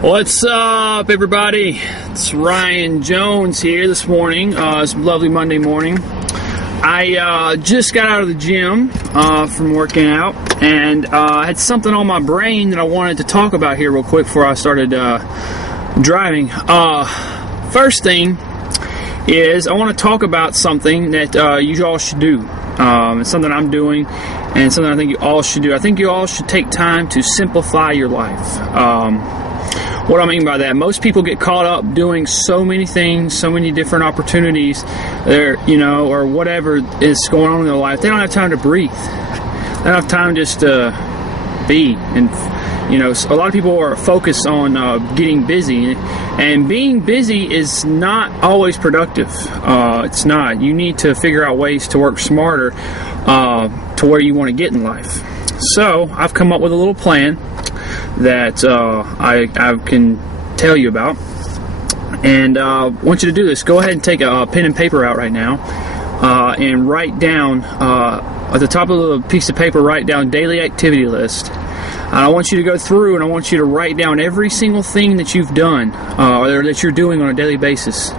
What's up, everybody? It's Ryan Jones here this morning. It's a lovely Monday morning. I just got out of the gym from working out, and I had something on my brain that I wanted to talk about here real quick before I started driving. First thing is I want to talk about something that you all should do. It's something I'm doing and something I think you all should do. I think you all should take time to simplify your life. What I mean by that, most people get caught up doing so many things, so many different opportunities, or whatever is going on in their life. They don't have time to breathe. They don't have time just to be. And a lot of people are focused on getting busy, and being busy is not always productive. It's not. You need to figure out ways to work smarter to where you want to get in life. So I've come up with a little plan that I can tell you about, and I want you to do this. Go ahead and take a pen and paper out right now and write down at the top of the piece of paper, write down daily activity list. I want you to go through and I want you to write down every single thing that you've done or that you're doing on a daily basis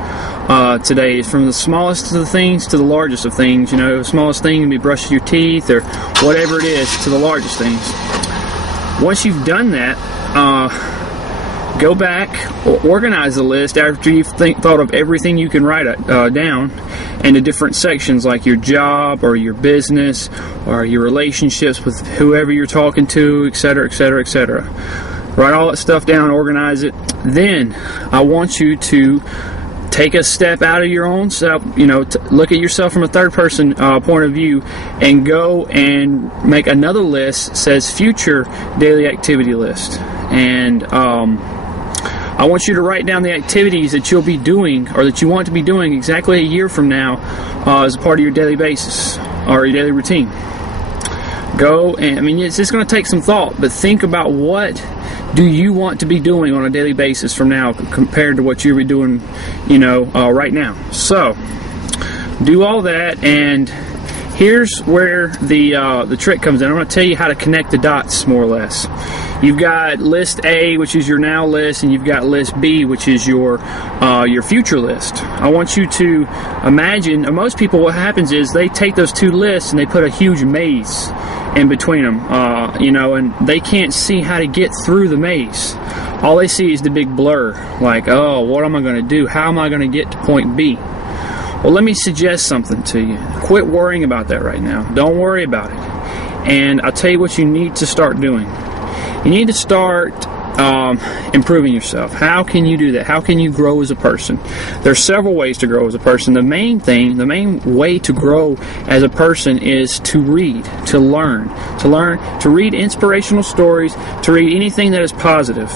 today, from the smallest of the things to the largest of things. The smallest thing can be brushing your teeth or whatever it is, to the largest things. Once you've done that, go back or organize the list after you've thought of everything you can write down into different sections, like your job or your business or your relationships with whoever you're talking to, etc., etc., etc. Write all that stuff down, organize it. Then I want you to take a step out of your own self, look at yourself from a third person point of view, and go and make another list, says future daily activity list. And I want you to write down the activities that you'll be doing or that you want to be doing exactly a year from now as a part of your daily basis or your daily routine. Go and, it's just going to take some thought, but think about what do you want to be doing on a daily basis from now compared to what you'll be doing, right now. So do all that, and here's where the trick comes in. I'm going to tell you how to connect the dots, more or less. You've got list A, which is your now list, and you've got list B, which is your future list. I want you to imagine, most people, what happens is they take those two lists and they put a huge maze in between them, and they can't see how to get through the maze. All they see is the big blur, like, oh, what am I going to do? How am I going to get to point B? Well, let me suggest something to you. Quit worrying about that right now. Don't worry about it. And I'll tell you what you need to start doing. You need to start improving yourself. How can you do that? How can you grow as a person? There's several ways to grow as a person. The main way to grow as a person is to read, to learn, to read inspirational stories, to read anything that is positive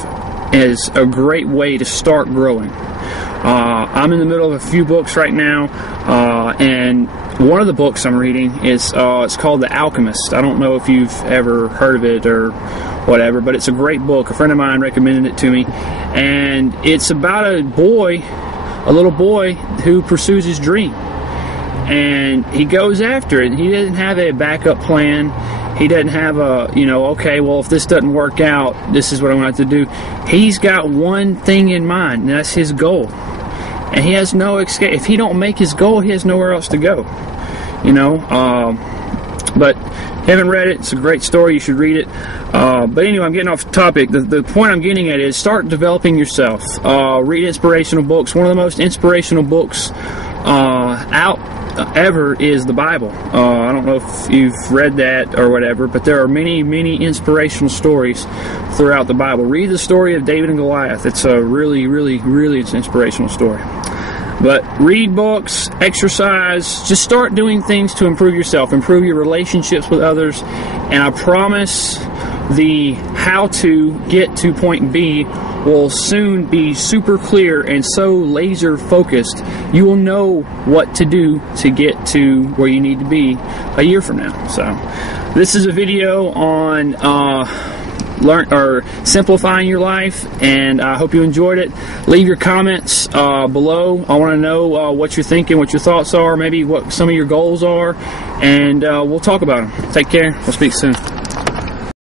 is a great way to start growing. I'm in the middle of a few books right now, and one of the books I'm reading is it's called The Alchemist. I don't know if you've ever heard of it or whatever, but it's a great book. A friend of mine recommended it to me, and it's about a little boy who pursues his dream, and he goes after it. He doesn't have a backup plan. He doesn't have okay, well, if this doesn't work out, this is what I'm going to have to do. He's got one thing in mind, and that's his goal. And he has no escape. If he don't make his goal, he has nowhere else to go. But haven't read it. It's a great story. You should read it. But anyway, I'm getting off topic. The point I'm getting at is start developing yourself. Read inspirational books. One of the most inspirational books out ever is the Bible. I don't know if you've read that or whatever, but there are many, many inspirational stories throughout the Bible. Read the story of David and Goliath. It's a really, really, really it's an inspirational story. But read books, exercise, just start doing things to improve yourself, improve your relationships with others, and I promise the how to get to point B will soon be super clear and so laser focused you will know what to do to get to where you need to be a year from now. So this is a video on simplifying your life, and I hope you enjoyed it. Leave your comments below. I want to know what you're thinking, what your thoughts are, maybe what some of your goals are, and we'll talk about them. Take care. We'll speak soon.